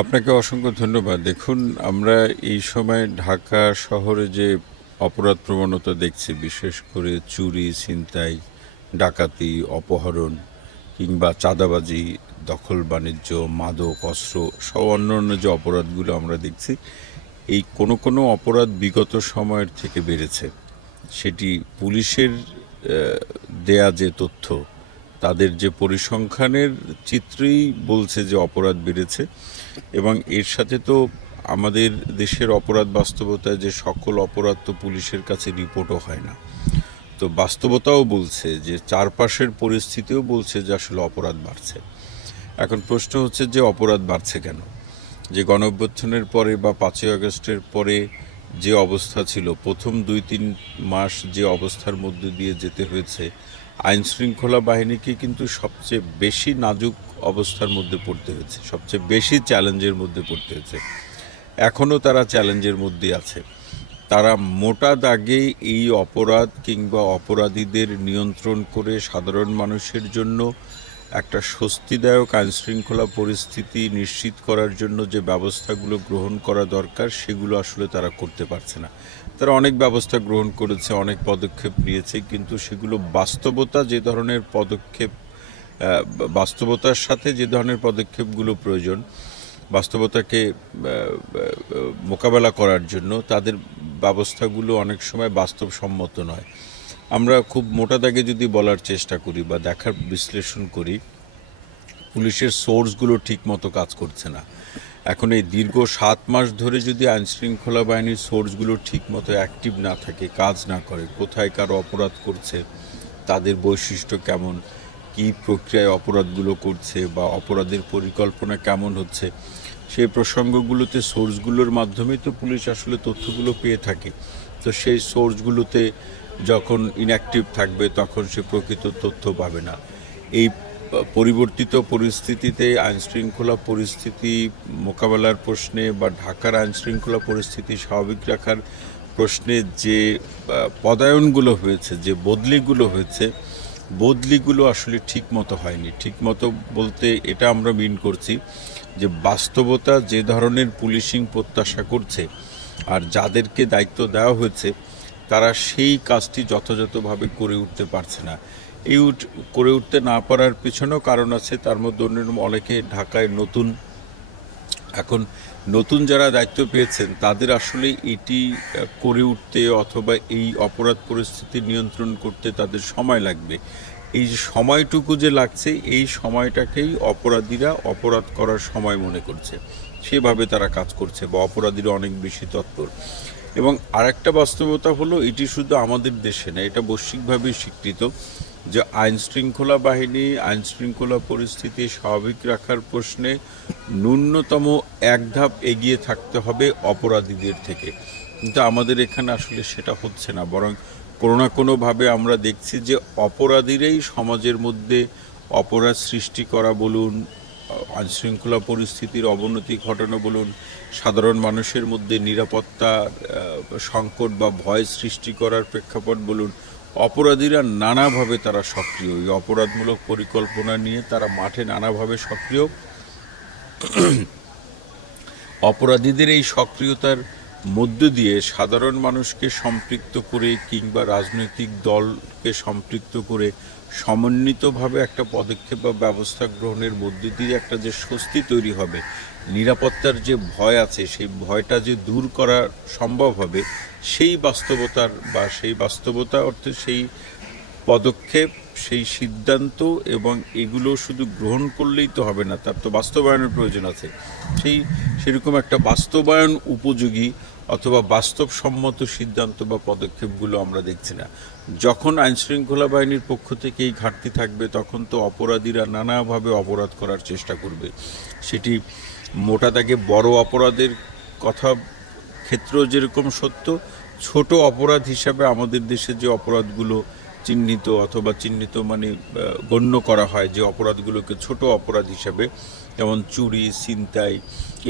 আপনাকে অসংখ্য ধন্যবাদ। দেখুন, আমরা এই সময় ঢাকা শহরে যে অপরাধ প্রবণতা দেখছি, বিশেষ করে চুরি, ছিনতাই, ডাকাতি, অপহরণ কিংবা চাঁদাবাজি, দখল বাণিজ্য, মাদক, অস্ত্র সহ অন্যান্য যে অপরাধগুলো আমরা দেখছি, এই কোনো অপরাধ বিগত সময়ের থেকে বেড়েছে। সেটি পুলিশের দেয়া যে তথ্য, তাদের যে পরিসংখ্যানের চিত্রই বলছে যে অপরাধ বেড়েছে। এবং এর সাথে তো আমাদের দেশের অপরাধ বাস্তবতায় যে সকল অপরাধ তো পুলিশের কাছে রিপোর্টও হয় না। তো বাস্তবতাও বলছে যে চারপাশের পরিস্থিতিও বলছে যে আসলে অপরাধ বাড়ছে। এখন প্রশ্ন হচ্ছে যে অপরাধ বাড়ছে কেন? যে গণঅভ্যুত্থানের পরে বা 5ই আগস্টের পরে যে অবস্থা ছিল, প্রথম 2-3 মাস যে অবস্থার মধ্যে দিয়ে যেতে হয়েছে, আইন শৃঙ্খলা বাহিনীকে কিন্তু সবচেয়ে বেশি নাজুক অবস্থার মধ্যে পড়তে হয়েছে, সবচেয়ে বেশি চ্যালেঞ্জের মধ্যে পড়তে হয়েছে। এখনও তারা চ্যালেঞ্জের মধ্যে আছে। তারা মোটা দাগে এই অপরাধ কিংবা অপরাধীদের নিয়ন্ত্রণ করে সাধারণ মানুষের জন্য একটা স্বস্তিদায়ক আইনশৃঙ্খলা পরিস্থিতি নিশ্চিত করার জন্য যে ব্যবস্থাগুলো গ্রহণ করা দরকার, সেগুলো আসলে তারা করতে পারছে না। তারা অনেক ব্যবস্থা গ্রহণ করেছে, অনেক পদক্ষেপ নিয়েছে, কিন্তু সেগুলো বাস্তবতা যে ধরনের পদক্ষেপ, বাস্তবতার সাথে যে ধরনের পদক্ষেপগুলো প্রয়োজন, বাস্তবতাকে মোকাবেলা করার জন্য তাদের ব্যবস্থাগুলো অনেক সময় বাস্তবসম্মত নয়। আমরা খুব মোটা দাগে যদি বলার চেষ্টা করি বা দেখার বিশ্লেষণ করি, পুলিশের সোর্সগুলো ঠিক মতো কাজ করছে না। এখন এই দীর্ঘ 7 মাস ধরে যদি আইনশৃঙ্খলা বাহিনীর সোর্সগুলো ঠিক মতো অ্যাক্টিভ না থাকে, কাজ না করে, কোথায় কারো অপরাধ করছে, তাদের বৈশিষ্ট্য কেমন, কী প্রক্রিয়ায় অপরাধগুলো করছে বা অপরাধের পরিকল্পনা কেমন হচ্ছে, সেই প্রসঙ্গগুলোতে সোর্সগুলোর মাধ্যমেই তো পুলিশ আসলে তথ্যগুলো পেয়ে থাকে। তো সেই সোর্সগুলোতে যখন ইনঅ্যাক্টিভ থাকবে, তখন সে প্রকৃত তথ্য পাবে না। এই পরিবর্তিত পরিস্থিতিতে আইনশৃঙ্খলা পরিস্থিতি মোকাবেলার প্রশ্নে বা ঢাকার আইনশৃঙ্খলা পরিস্থিতি স্বাভাবিক রাখার প্রশ্নে যে পদায়নগুলো হয়েছে, যে বদলিগুলো হয়েছে, বদলিগুলো আসলে ঠিক মতো হয়নি। ঠিক মতো বলতে এটা আমরা মিন করছি যে বাস্তবতা যে ধরনের পুলিশিং প্রত্যাশা করছে আর যাদেরকে দায়িত্ব দেওয়া হয়েছে, তারা সেই কাজটি যথাযথভাবে করে উঠতে পারছে না। এই করে উঠতে না পারার পিছনেও কারণ আছে। তার মধ্যে অন্যরকম অনেকে ঢাকায় নতুন, এখন নতুন যারা দায়িত্ব পেয়েছেন তাদের আসলে এটি করে উঠতে অথবা এই অপরাধ পরিস্থিতি নিয়ন্ত্রণ করতে তাদের সময় লাগবে। এই যে সময়টুকু যে লাগছে, এই সময়টাকেই অপরাধীরা অপরাধ করার সময় মনে করছে, সেভাবে তারা কাজ করছে বা অপরাধীরা অনেক বেশি তৎপর। এবং আরেকটা বাস্তবতা হলো, এটি শুধু আমাদের দেশে না, এটা বৈশ্বিকভাবে স্বীকৃত যে আইনশৃঙ্খলা বাহিনী আইনশৃঙ্খলা পরিস্থিতি স্বাভাবিক রাখার প্রশ্নে ন্যূনতম এক ধাপ এগিয়ে থাকতে হবে অপরাধীদের থেকে। কিন্তু আমাদের এখানে আসলে সেটা হচ্ছে না, বরং কোনো না কোনোভাবে আমরা দেখছি যে অপরাধীরাই সমাজের মধ্যে অপরাধ সৃষ্টি করা বলুন, আইনশৃঙ্খলা পরিস্থিতির অবনতি ঘটানো বলুন, সাধারণ মানুষের মধ্যে নিরাপত্তা সংকট বা ভয় সৃষ্টি করার প্রেক্ষাপট বলুন, অপরাধীরা নানাভাবে তারা সক্রিয়। এই অপরাধমূলক পরিকল্পনা নিয়ে তারা মাঠে নানাভাবে সক্রিয়। অপরাধীদের এই সক্রিয়তার মধ্য দিয়ে সাধারণ মানুষকে সম্পৃক্ত করে কিংবা রাজনৈতিক দলকে সম্পৃক্ত করে সমন্বিতভাবে একটা পদক্ষেপ বা ব্যবস্থা গ্রহণের মধ্য দিয়ে একটা যে স্বস্তি তৈরি হবে, নিরাপত্তার যে ভয় আছে সেই ভয়টা যে দূর করা সম্ভব হবে, সেই বাস্তবতার বা সেই বাস্তবতা অর্থে সেই পদক্ষেপ, সেই সিদ্ধান্ত এবং এগুলো শুধু গ্রহণ করলেই তো হবে না, তার তো বাস্তবায়নের প্রয়োজন আছে। সেরকম একটা বাস্তবায়ন উপযোগী অথবা বাস্তবসম্মত সিদ্ধান্ত বা পদক্ষেপগুলো আমরা দেখছি না। যখন আইনশৃঙ্খলা বাহিনীর পক্ষ থেকে এই ঘাটতি থাকবে, তখন তো অপরাধীরা নানাভাবে অপরাধ করার চেষ্টা করবে। সেটি মোটা দাগে বড় অপরাধের কথা ক্ষেত্রেও যেরকম সত্য, ছোট অপরাধ হিসাবে আমাদের দেশে যে অপরাধগুলো চিহ্নিত অথবা চিহ্নিত মানে গণ্য করা হয়, যে অপরাধগুলোকে ছোট অপরাধ হিসাবে, যেমন চুরি, ছিনতাই,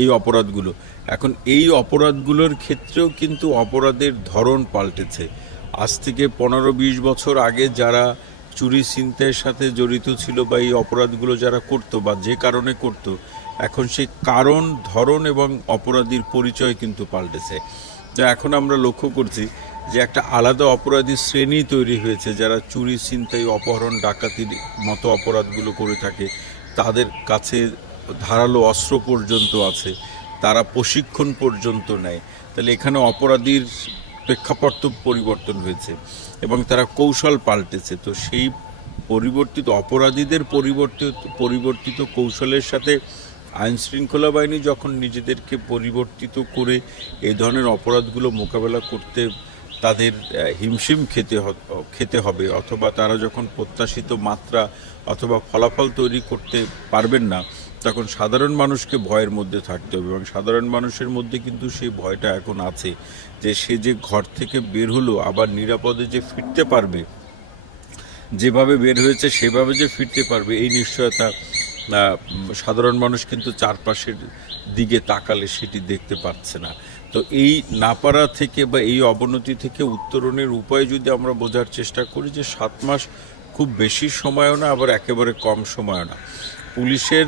এই অপরাধগুলো, এখন এই অপরাধগুলোর ক্ষেত্রেও কিন্তু অপরাধের ধরন পাল্টেছে। আজ থেকে 15-20 বছর আগে যারা চুরি ছিনতাইয়ের সাথে জড়িত ছিল বা এই অপরাধগুলো যারা করতো বা যে কারণে করতো, এখন সেই কারণ, ধরন এবং অপরাধীর পরিচয় কিন্তু পাল্টেছে। তো এখন আমরা লক্ষ্য করছি যে একটা আলাদা অপরাধী শ্রেণী তৈরি হয়েছে, যারা চুরি, ছিনতাই, অপহরণ, ডাকাতির মতো অপরাধগুলো করে থাকে। তাদের কাছে ধারালো অস্ত্র পর্যন্ত আছে, তারা প্রশিক্ষণ পর্যন্ত নেয়। তাহলে এখানে অপরাধীর প্রেক্ষাপট পরিবর্তন হয়েছে এবং তারা কৌশল পাল্টেছে। তো সেই পরিবর্তিত অপরাধীদের পরিবর্তিত কৌশলের সাথে আইন শৃঙ্খলা বাহিনী যখন নিজেদেরকে পরিবর্তিত করে এই ধরনের অপরাধগুলো মোকাবেলা করতে তাদের হিমশিম খেতে হবে, অথবা তারা যখন প্রত্যাশিত মাত্রা অথবা ফলাফল তৈরি করতে পারবেন না, তখন সাধারণ মানুষকে ভয়ের মধ্যে থাকতে হবে। এবং সাধারণ মানুষের মধ্যে কিন্তু সেই ভয়টা এখন আছে যে সে যে ঘর থেকে বের হলো আবার নিরাপদে যে ফিরতে পারবে, যেভাবে বের হয়েছে সেভাবে যে ফিরতে পারবে, এই নিশ্চয়তা সাধারণ মানুষ কিন্তু চারপাশের দিকে তাকালে সেটি দেখতে পাচ্ছে না। তো এই না পারা থেকে বা এই অবনতি থেকে উত্তরণের উপায় যদি আমরা বোঝার চেষ্টা করি যে 7 মাস খুব বেশি সময়ও না, আবার একেবারে কম সময়ও না। পুলিশের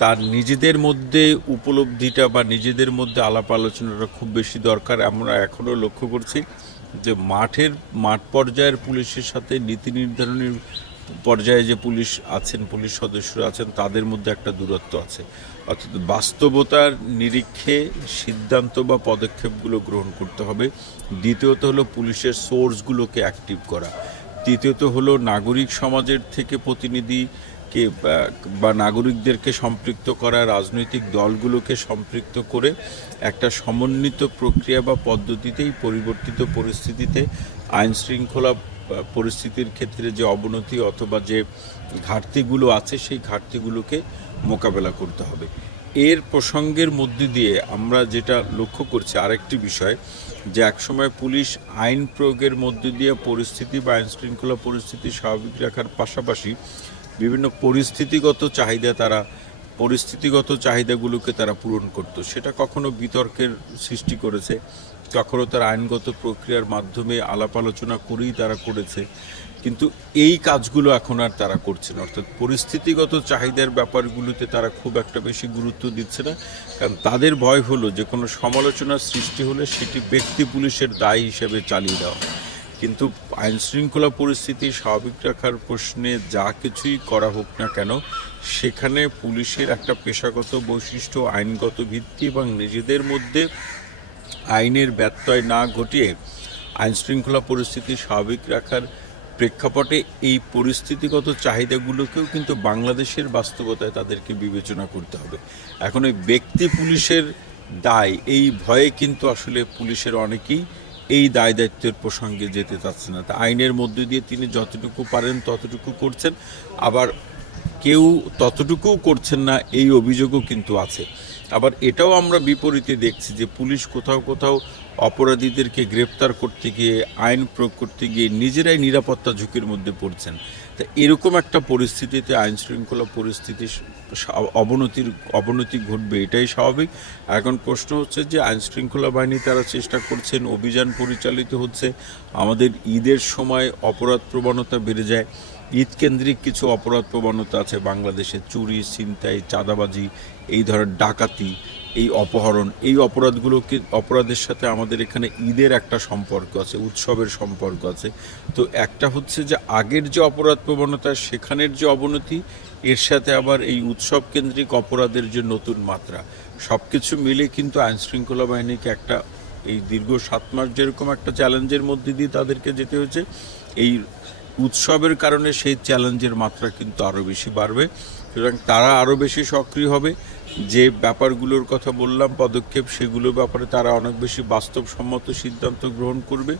তার নিজেদের মধ্যে উপলব্ধিটা বা নিজেদের মধ্যে আলাপ আলোচনাটা খুব বেশি দরকার। আমরা এখনও লক্ষ্য করছি যে মাঠ পর্যায়ের পুলিশের সাথে নীতি নির্ধারণের পর্যায়ে যে পুলিশ আছেন, পুলিশ সদস্যরা আছেন, তাদের মধ্যে একটা দূরত্ব আছে। অর্থাৎ বাস্তবতার নিরীক্ষে সিদ্ধান্ত বা পদক্ষেপগুলো গ্রহণ করতে হবে। দ্বিতীয়ত হলো পুলিশের সোর্সগুলোকে অ্যাক্টিভ করা। তৃতীয়ত হলো নাগরিক সমাজের থেকে প্রতিনিধিকে বা নাগরিকদেরকে সম্পৃক্ত করা, রাজনৈতিক দলগুলোকে সম্পৃক্ত করে একটা সমন্বিত প্রক্রিয়া বা পদ্ধতিতেই পরিবর্তিত পরিস্থিতিতে আইন শৃঙ্খলা পরিস্থিতির ক্ষেত্রে যে অবনতি অথবা যে ঘাটতিগুলো আছে সেই ঘাটতিগুলোকে মোকাবেলা করতে হবে। এর প্রসঙ্গের মধ্যে দিয়ে আমরা যেটা লক্ষ্য করছি আরেকটি বিষয়, যে একসময় পুলিশ আইন প্রয়োগের মধ্যে দিয়ে পরিস্থিতি বা আইন শৃঙ্খলা পরিস্থিতি স্বাভাবিক রাখার পাশাপাশি বিভিন্ন পরিস্থিতিগত চাহিদাগুলোকে তারা পূরণ করত। সেটা কখনো বিতর্কের সৃষ্টি করেছে, কখনো তার আইনগত প্রক্রিয়ার মাধ্যমে আলাপ আলোচনা করেই তারা করেছে। কিন্তু এই কাজগুলো এখন আর তারা করছে না। অর্থাৎ পরিস্থিতিগত চাহিদার ব্যাপারগুলোতে তারা খুব একটা বেশি গুরুত্ব দিচ্ছে না, কারণ তাদের ভয় হলো যে কোনো সমালোচনার সৃষ্টি হলে সেটি ব্যক্তি পুলিশের দায় হিসেবে চালিয়ে দেওয়া। কিন্তু আইন শৃঙ্খলা পরিস্থিতি স্বাভাবিক রাখার প্রশ্নে যা কিছুই করা হোক না কেন, সেখানে পুলিশের একটা পেশাগত বৈশিষ্ট্য, আইনগত ভিত্তি এবং নিজেদের মধ্যে আইনের ব্যত্যয় না ঘটিয়ে আইন শৃঙ্খলা পরিস্থিতি স্বাভাবিক রাখার প্রেক্ষাপটে এই পরিস্থিতিগত চাহিদাগুলোকেও কিন্তু বাংলাদেশের বাস্তবতায় তাদেরকে বিবেচনা করতে হবে। এখন ওই ব্যক্তি পুলিশের দায়, এই ভয়ে কিন্তু আসলে পুলিশের অনেকেই এই দায় দায়িত্বের প্রসঙ্গে যেতে চাচ্ছে না। তা আইনের মধ্যে দিয়ে তিনি যতটুকু পারেন ততটুকু করছেন, আবার কেউ ততটুকুও করছেন না, এই অভিযোগও কিন্তু আছে। আবার এটাও আমরা বিপরীতে দেখছি যে পুলিশ কোথাও কোথাও অপরাধীদেরকে গ্রেপ্তার করতে গিয়ে, আইন প্রয়োগ করতে গিয়ে নিজেরাই নিরাপত্তা ঝুঁকির মধ্যে পড়ছেন। তা এরকম একটা পরিস্থিতিতে আইন শৃঙ্খলা পরিস্থিতির অবনতি ঘটবে, এটাই স্বাভাবিক। এখন প্রশ্ন হচ্ছে যে আইন শৃঙ্খলা বাহিনী তারা চেষ্টা করছেন, অভিযান পরিচালিত হচ্ছে। আমাদের ঈদের সময় অপরাধ প্রবণতা বেড়ে যায়। ঈদ কেন্দ্রিক কিছু অপরাধ প্রবণতা আছে বাংলাদেশে, চুরি, ছিনতাই, চাঁদাবাজি, এই ধরনের ডাকাতি, এই অপহরণ, এই অপরাধের সাথে আমাদের এখানে ঈদের একটা সম্পর্ক আছে, উৎসবের সম্পর্ক আছে। তো একটা হচ্ছে যে আগের যে অপরাধ প্রবণতা সেখানের যে অবনতি, এর সাথে আবার এই উৎসব কেন্দ্রিক অপরাধের যে নতুন মাত্রা, সব কিছু মিলে কিন্তু আইন শৃঙ্খলা বাহিনীকে একটা এই দীর্ঘ 7 মাস যেরকম একটা চ্যালেঞ্জের মধ্যে দিয়ে তাদেরকে যেতে হয়েছে, এই উৎসবের কারণে সেই চ্যালেঞ্জের মাত্রা কিন্তু আরও বেশি বাড়বে। সুতরাং তারা আরও বেশি সক্রিয় হবে। যে ব্যাপারগুলোর কথা বললাম পদক্ষেপ, সেগুলোর ব্যাপারে তারা অনেক বেশি বাস্তবসম্মত সিদ্ধান্ত গ্রহণ করবে,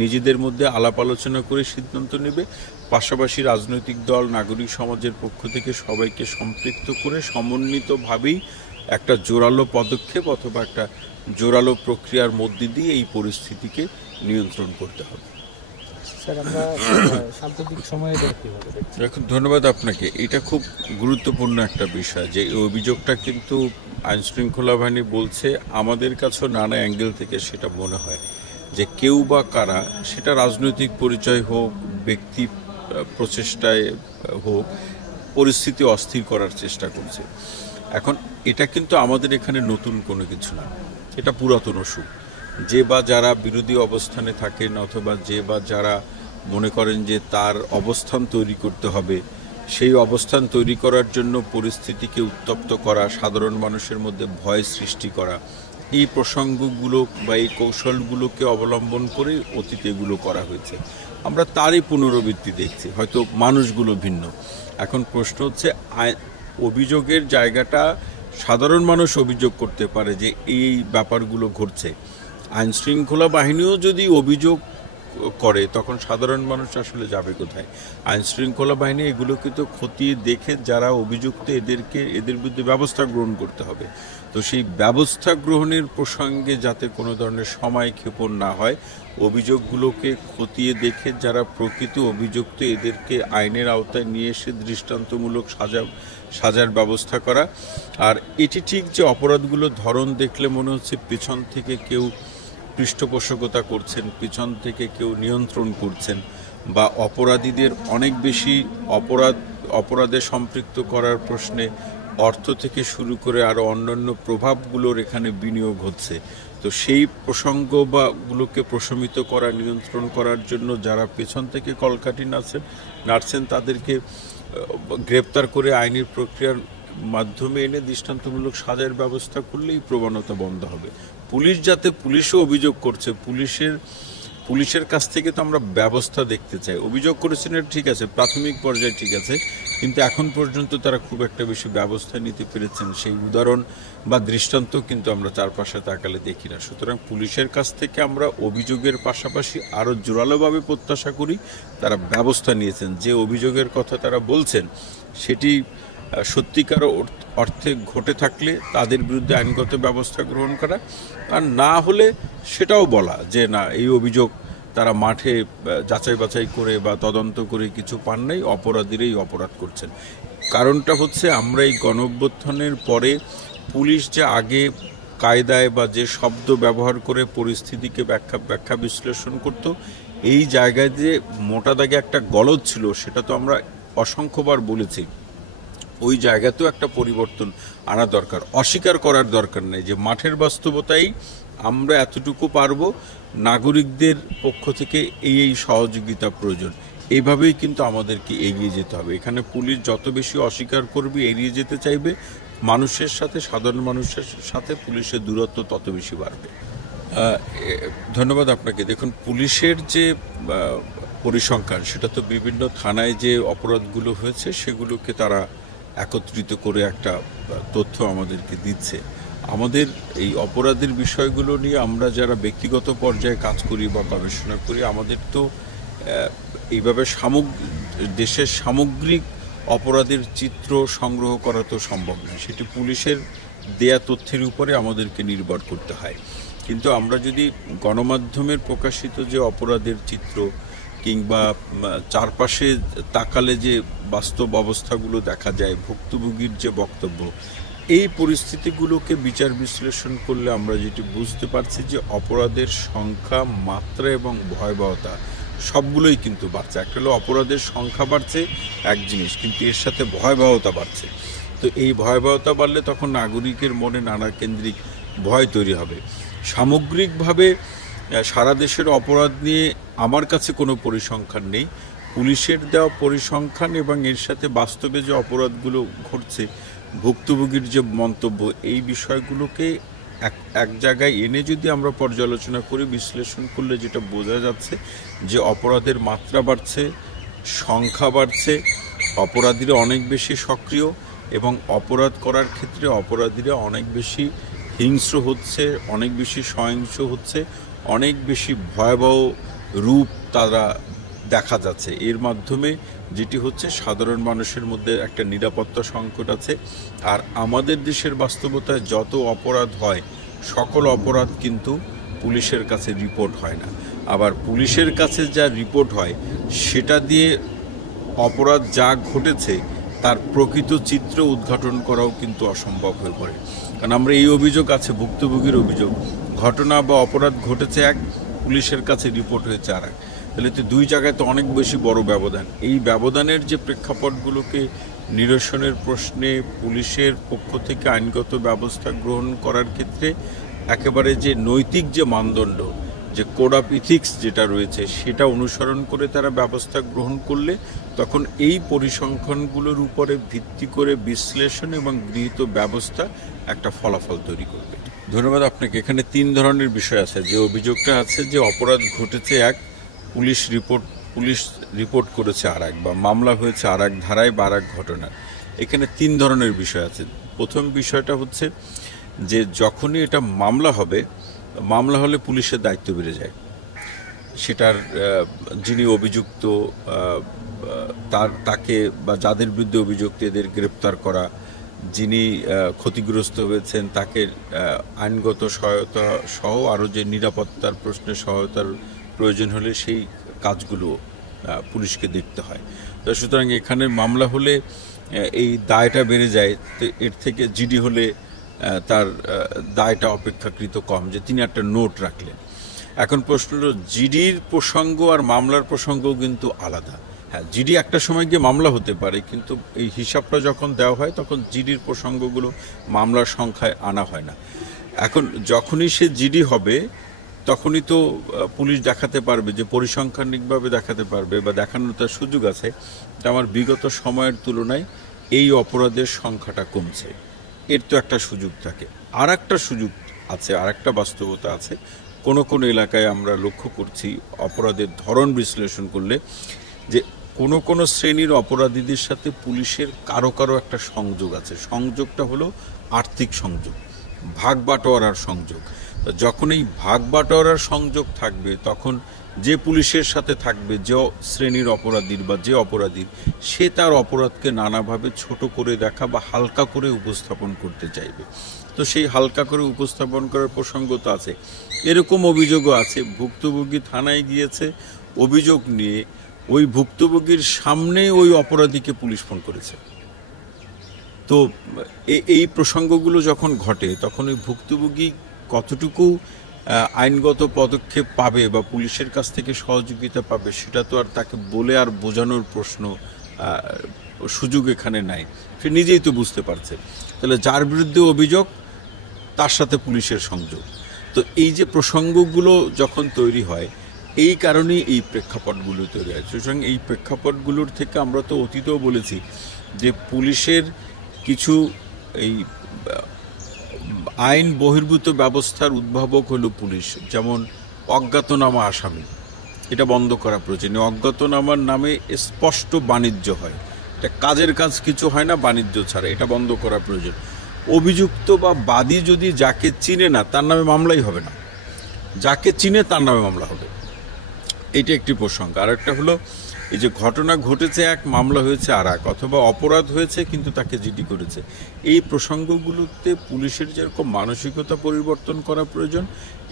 নিজেদের মধ্যে আলাপ আলোচনা করে সিদ্ধান্ত নেবে। পাশাপাশি রাজনৈতিক দল, নাগরিক সমাজের পক্ষ থেকে সবাইকে সম্পৃক্ত করে সমন্বিতভাবেই একটা জোরালো পদক্ষেপ অথবা একটা জোরালো প্রক্রিয়ার মধ্যে দিয়ে এই পরিস্থিতিকে নিয়ন্ত্রণ করতে হবে। ধন্যবাদ আপনাকে। এটা খুব গুরুত্বপূর্ণ একটা বিষয় যে এই অভিযোগটা কিন্তু আইন শৃঙ্খলা বাহিনী বলছে, আমাদের কাছেও নানা অ্যাঙ্গেল থেকে সেটা মনে হয় যে কেউ বা কারা, সেটা রাজনৈতিক পরিচয় হোক, ব্যক্তি প্রচেষ্টায় হোক, পরিস্থিতি অস্থির করার চেষ্টা করছে। এখন এটা কিন্তু আমাদের এখানে নতুন কোনো কিছু না, এটা পুরাতন অসুখ। যে বা যারা বিরোধী অবস্থানে থাকেন অথবা যে বা যারা মনে করেন যে তার অবস্থান তৈরি করতে হবে, সেই অবস্থান তৈরি করার জন্য পরিস্থিতিকে উত্তপ্ত করা, সাধারণ মানুষের মধ্যে ভয় সৃষ্টি করা, এই প্রসঙ্গগুলো বা এই কৌশলগুলোকে অবলম্বন করে অতীতে এগুলো করা হয়েছে। আমরা তারই পুনরাবৃত্তি দেখছি, হয়তো মানুষগুলো ভিন্ন। এখন প্রশ্ন হচ্ছে অভিযোগের জায়গাটা, সাধারণ মানুষ অভিযোগ করতে পারে যে এই ব্যাপারগুলো ঘটছে। আইনশৃঙ্খলা বাহিনীও যদি অভিযোগ করে তখন সাধারণ মানুষ আসলে যাবে কোথায়? আইনশৃঙ্খলা বাহিনী এগুলোকে তো খতিয়ে দেখে যারা অভিযুক্ত এদের বিরুদ্ধে ব্যবস্থা গ্রহণ করতে হবে। তো সেই ব্যবস্থা গ্রহণের প্রসঙ্গে যাতে কোনো ধরনের সময় ক্ষেপণ না হয়, অভিযোগগুলোকে খতিয়ে দেখে যারা প্রকৃত অভিযুক্ত এদেরকে আইনের আওতায় নিয়ে এসে দৃষ্টান্তমূলক সাজার ব্যবস্থা করা। আর এটি ঠিক যে অপরাধগুলোর ধরন দেখলে মনে হচ্ছে পেছন থেকে কেউ পৃষ্ঠপোষকতা করছেন, পিছন থেকে কেউ নিয়ন্ত্রণ করছেন, বা অপরাধীদের অনেক বেশি অপরাধে সম্পৃক্ত করার প্রশ্নে অর্থ থেকে শুরু করে আরও অন্যান্য প্রভাবগুলোর এখানে বিনিয়োগ হচ্ছে। তো সেই প্রসঙ্গ বা গুলোকে প্রশমিত করা, নিয়ন্ত্রণ করার জন্য যারা পেছন থেকে কলকাঠি নাড়ছেন তাদেরকে গ্রেপ্তার করে আইনের প্রক্রিয়ার মাধ্যমে এনে দৃষ্টান্তমূলক সাজার ব্যবস্থা করলেই প্রবণতা বন্ধ হবে। পুলিশও অভিযোগ করছে, পুলিশের কাছ থেকে তো আমরা ব্যবস্থা দেখতে চাই। অভিযোগ করেছেন এটা ঠিক আছে, প্রাথমিক পর্যায়ে ঠিক আছে, কিন্তু এখন পর্যন্ত তারা খুব একটা বেশি ব্যবস্থা নিতে পেরেছেন সেই উদাহরণ বা দৃষ্টান্ত কিন্তু আমরা চারপাশে তাকালে দেখি না। সুতরাং পুলিশের কাছ থেকে আমরা অভিযোগের পাশাপাশি আরও জোরালোভাবে প্রত্যাশা করি তারা ব্যবস্থা নিয়েছেন। যে অভিযোগের কথা তারা বলছেন সেটি সত্যিকার অর্থে ঘটে থাকলে তাদের বিরুদ্ধে আইনগত ব্যবস্থা গ্রহণ করা, আর না হলে সেটাও বলা যে না, এই অভিযোগ তারা মাঠে যাচাই বাছাই করে বা তদন্ত করে কিছু পান নাই, অপরাধীরাই অপরাধ করছেন। কারণটা হচ্ছে আমরা এই গণঅভ্যুত্থানের পরে পুলিশ যে আগে কায়দায় বা যে শব্দ ব্যবহার করে পরিস্থিতিকে ব্যাখ্যা বিশ্লেষণ করত, এই জায়গায় যে মোটা দাগে একটা গলদ ছিল সেটা তো আমরা অসংখ্যবার বলেছি। ওই জায়গাতেও একটা পরিবর্তন আনা দরকার, অস্বীকার করার দরকার নেই যে মাঠের বাস্তবতাই আমরা এতটুকু পারবো, নাগরিকদের পক্ষ থেকে এই সহযোগিতা প্রয়োজন। এইভাবেই কিন্তু আমাদেরকে এগিয়ে যেতে হবে। এখানে পুলিশ যত বেশি অস্বীকার করবে, এড়িয়ে যেতে চাইবে, মানুষের সাথে, সাধারণ মানুষের সাথে পুলিশের দূরত্ব তত বেশি বাড়বে। ধন্যবাদ আপনাকে। দেখুন, পুলিশের যে পরিসংখ্যান সেটা তো বিভিন্ন থানায় যে অপরাধগুলো হয়েছে সেগুলোকে তারা একত্রিত করে একটা তথ্য আমাদেরকে দিচ্ছে। আমাদের এই অপরাধের বিষয়গুলো নিয়ে আমরা যারা ব্যক্তিগত পর্যায়ে কাজ করি বা গবেষণা করি, আমাদের তো এইভাবে দেশের সামগ্রিক অপরাধের চিত্র সংগ্রহ করা তো সম্ভব নয়। সেটি পুলিশের দেয়া তথ্যের উপরে আমাদেরকে নির্ভর করতে হয়। কিন্তু আমরা যদি গণমাধ্যমের প্রকাশিত যে অপরাধের চিত্র কিংবা চারপাশে তাকালে যে বাস্তব অবস্থাগুলো দেখা যায়, ভুক্তভোগীর যে বক্তব্য, এই পরিস্থিতিগুলোকে বিচার বিশ্লেষণ করলে আমরা যেটি বুঝতে পারছি যে অপরাধের সংখ্যা, মাত্রা এবং ভয়াবহতা সবগুলোই কিন্তু বাড়ছে। একটা হলো অপরাধের সংখ্যা বাড়ছে এক জিনিস, কিন্তু এর সাথে ভয়াবহতা বাড়ছে। তো এই ভয়াবহতা বাড়লে তখন নাগরিকের মনে নানা কেন্দ্রিক ভয় তৈরি হবে। সামগ্রিকভাবে সারা দেশের অপরাধ নিয়ে আমার কাছে কোনো পরিসংখ্যান নেই। পুলিশের দেওয়া পরিসংখ্যান এবং এর সাথে বাস্তবে যে অপরাধগুলো ঘটছে, ভুক্তভোগীর যে মন্তব্য, এই বিষয়গুলোকে এক জায়গায় এনে যদি আমরা পর্যালোচনা করি, বিশ্লেষণ করলে যেটা বোঝা যাচ্ছে যে অপরাধের মাত্রা বাড়ছে, সংখ্যা বাড়ছে, অপরাধীরা অনেক বেশি সক্রিয় এবং অপরাধ করার ক্ষেত্রে অপরাধীরা অনেক বেশি হিংস্র হচ্ছে, অনেক বেশি সহিংস হচ্ছে, অনেক বেশি ভয়াবহ রূপ তারা দেখা যাচ্ছে। এর মাধ্যমে যেটি হচ্ছে, সাধারণ মানুষের মধ্যে একটা নিরাপত্তা সংকট আছে। আর আমাদের দেশের বাস্তবতায় যত অপরাধ হয়, সকল অপরাধ কিন্তু পুলিশের কাছে রিপোর্ট হয় না। আবার পুলিশের কাছে যা রিপোর্ট হয় সেটা দিয়ে অপরাধ যা ঘটেছে তার প্রকৃত চিত্র উদ্ঘাটন করাও কিন্তু অসম্ভব হয়ে পড়ে। কারণ আমরা এই অভিযোগ আছে, ভুক্তভোগীর অভিযোগ, ঘটনা বা অপরাধ ঘটেছে এক, পুলিশের কাছে রিপোর্ট হয়েছে আর এক, তাহলে তো দুই জায়গায় তো অনেক বেশি বড় ব্যবধান। এই ব্যবধানের যে প্রেক্ষাপটগুলোকে নিরসনের প্রশ্নে পুলিশের পক্ষ থেকে আইনগত ব্যবস্থা গ্রহণ করার ক্ষেত্রে একেবারে যে নৈতিক যে মানদণ্ড, যে কোড অফ ইথিক্স যেটা রয়েছে, সেটা অনুসরণ করে তারা ব্যবস্থা গ্রহণ করলে তখন এই পরিসংখ্যানগুলোর উপরে ভিত্তি করে বিশ্লেষণ এবং গৃহীত ব্যবস্থা একটা ফলাফল তৈরি করবে। ধন্যবাদ আপনাকে। এখানে 3 ধরনের বিষয় আছে। যে অভিযোগটা আছে যে অপরাধ ঘটেছে এক, পুলিশ রিপোর্ট করেছে আর এক, বা মামলা হয়েছে আর এক ধারায় বা আর এক ঘটনার। এখানে 3 ধরনের বিষয় আছে। প্রথম বিষয়টা হচ্ছে যে যখনই এটা মামলা হবে, মামলা হলে পুলিশের দায়িত্ব বেড়ে যায়। সেটার যিনি অভিযুক্ত তাকে বা যাদের বিরুদ্ধে অভিযুক্ত এদের গ্রেপ্তার করা, যিনি ক্ষতিগ্রস্ত হয়েছেন তাকে আইনগত সহায়তা সহ আরও যে নিরাপত্তার প্রশ্নে সহায়তার প্রয়োজন হলে সেই কাজগুলো পুলিশকে দেখতে হয়। তো সুতরাং এখানে মামলা হলে এই দায়টা বেড়ে যায়। তো এর থেকে জিডি হলে তার দায়টা অপেক্ষাকৃত কম, যে তিনি একটা নোট রাখলেন। এখন প্রশ্ন হলো জিডির প্রসঙ্গ আর মামলার প্রসঙ্গও কিন্তু আলাদা। হ্যাঁ, জিডি একটা সময় গিয়ে মামলা হতে পারে, কিন্তু এই হিসাবটা যখন দেওয়া হয় তখন জিডির প্রসঙ্গগুলো মামলার সংখ্যায় আনা হয় না। এখন যখনই সে জিডি হবে তখনই তো পুলিশ দেখাতে পারবে, যে পরিসংখ্যানিকভাবে দেখাতে পারবে বা দেখানোর তার সুযোগ আছে, আমার বিগত সময়ের তুলনায় এই অপরাধের সংখ্যাটা কমছে। এর তো একটা সুযোগ থাকে। আর একটা সুযোগ আছে, আর একটা বাস্তবতা আছে। কোনো এলাকায় আমরা লক্ষ্য করছি অপরাধের ধরন বিশ্লেষণ করলে যে কোনো শ্রেণীর অপরাধীদের সাথে পুলিশের কারো একটা সংযোগ আছে। সংযোগটা হলো আর্থিক সংযোগ, ভাগ বাটোয়ারার সংযোগ। যখন এই ভাগ বাটোয়ারার সংযোগ থাকবে তখন যে পুলিশের সাথে থাকবে যে শ্রেণীর অপরাধীর বা যে অপরাধীর, সে তার অপরাধকে নানাভাবে ছোট করে দেখা বা হালকা করে উপস্থাপন করতে চাইবে। তো সেই হালকা করে উপস্থাপন করার প্রসঙ্গ তো আছে। এরকম অভিযোগও আছে, ভুক্তভোগী থানায় গিয়েছে অভিযোগ নিয়ে, ওই ভুক্তভোগীর সামনে ওই অপরাধীকে পুলিশ ফোন করেছে। তো এই প্রসঙ্গগুলো যখন ঘটে তখন ওই ভুক্তভোগী কতটুকু আইনগত পদক্ষেপ পাবে বা পুলিশের কাছ থেকে সহযোগিতা পাবে, সেটা তো আর তাকে বলে আর বোঝানোর সুযোগ এখানে নাই। সে নিজেই তো বুঝতে পারছে। তাহলে যার বিরুদ্ধে অভিযোগ তার সাথে পুলিশের সংযোগ। তো এই যে প্রসঙ্গগুলো যখন তৈরি হয়, এই কারণেই এই প্রেক্ষাপটগুলো তৈরি হয়। সুতরাং এই প্রেক্ষাপটগুলোর থেকে আমরা তো অতীতেও বলেছি যে পুলিশের কিছু এই আইন বহির্ভূত ব্যবস্থার উদ্ভাবক হলো পুলিশ। যেমন অজ্ঞাতনামা আসামি, এটা বন্ধ করা প্রয়োজন। অজ্ঞাতনামার নামে স্পষ্ট বাণিজ্য হয়, এটা কাজের কাজ কিছু হয় না বাণিজ্য ছাড়া, এটা বন্ধ করা প্রয়োজন। অভিযুক্ত বা বাদী যদি যাকে চিনে না তার নামে মামলাই হবে না, যাকে চিনে তার নামে মামলা হবে। এইটা একটি প্রসঙ্গ। আর একটা হলো এই যে ঘটনা ঘটেছে এক, মামলা হয়েছে আর এক, অথবা অপরাধ হয়েছে কিন্তু তাকে জিডি করেছে। এই প্রসঙ্গগুলোতে পুলিশের যেরকম মানসিকতা পরিবর্তন করা প্রয়োজন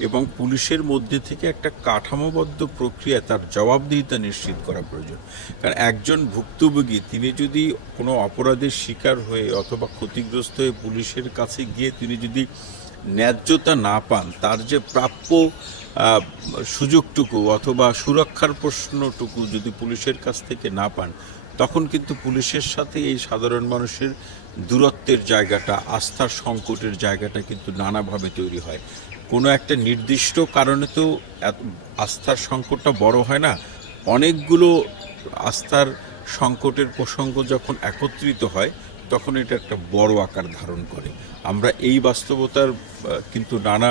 এবং পুলিশের মধ্যে থেকে একটা কাঠামোবদ্ধ প্রক্রিয়া তার জবাবদিহিতা নিশ্চিত করা প্রয়োজন। কারণ একজন ভুক্তভোগী তিনি যদি কোনো অপরাধের শিকার হয়ে অথবা ক্ষতিগ্রস্ত হয়ে পুলিশের কাছে গিয়ে তিনি যদি ন্যায্যতা না পান, তার যে প্রাপ্য সুযোগটুকু অথবা সুরক্ষার প্রশ্নটুকু যদি পুলিশের কাছ থেকে না পান, তখন কিন্তু পুলিশের সাথে এই সাধারণ মানুষের দূরত্বের জায়গাটা, আস্থার সংকটের জায়গাটা কিন্তু নানাভাবে তৈরি হয়। কোনো একটা নির্দিষ্ট কারণে তো আস্থার সংকটটা বড় হয় না, অনেকগুলো আস্থার সংকটের প্রসঙ্গ যখন একত্রিত হয় তখন এটা একটা বড় আকার ধারণ করে। আমরা এই বাস্তবতার কিন্তু নানা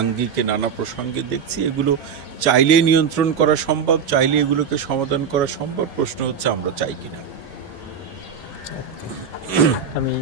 আঙ্গিকে নানা প্রসঙ্গে দেখছি। এগুলো চাইলেই নিয়ন্ত্রণ করা সম্ভব, চাইলে এগুলোকে সমাধান করা সম্ভব। প্রশ্ন হচ্ছে আমরা চাই কিনা। আমি